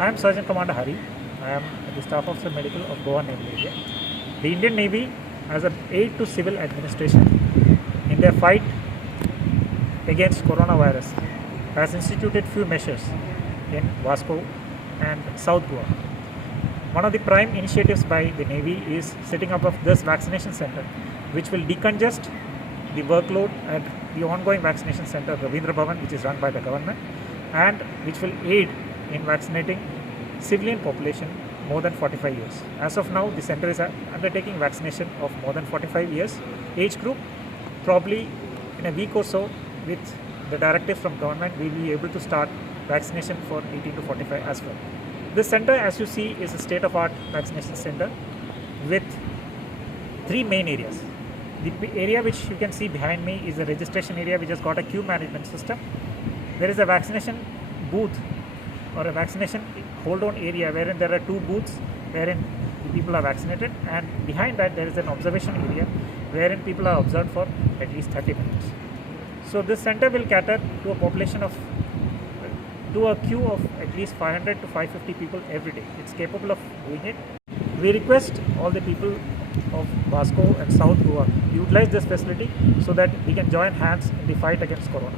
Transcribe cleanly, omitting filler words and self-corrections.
I am Sergeant Commander Hari. I am the Staff Officer Medical of Goa Naval Area. The Indian Navy, as an aid to civil administration in their fight against coronavirus, has instituted few measures in Vasco and South Goa. One of the prime initiatives by the Navy is setting up of this vaccination center, which will decongest the workload at the ongoing vaccination center, Ravindra Bhavan, which is run by the government, and which will aid in vaccinating civilian population more than 45 years. As of now, the center is undertaking vaccination of more than 45 years age group. Probably in a week or so, with the directive from government, we will be able to start vaccination for 18 to 45 as well. This center, as you see, is a state-of-art vaccination center with three main areas. The area which you can see behind me is a registration area which has got a queue management system. There is a vaccination booth or a vaccination hold-on area wherein there are two booths wherein the people are vaccinated, and behind that there is an observation area wherein people are observed for at least 30 minutes. So this center will cater to a population of to a queue of at least 500 to 550 people every day. It's capable of doing it. We request all the people of Vasco and South Goa utilize this facility so that we can join hands in the fight against corona.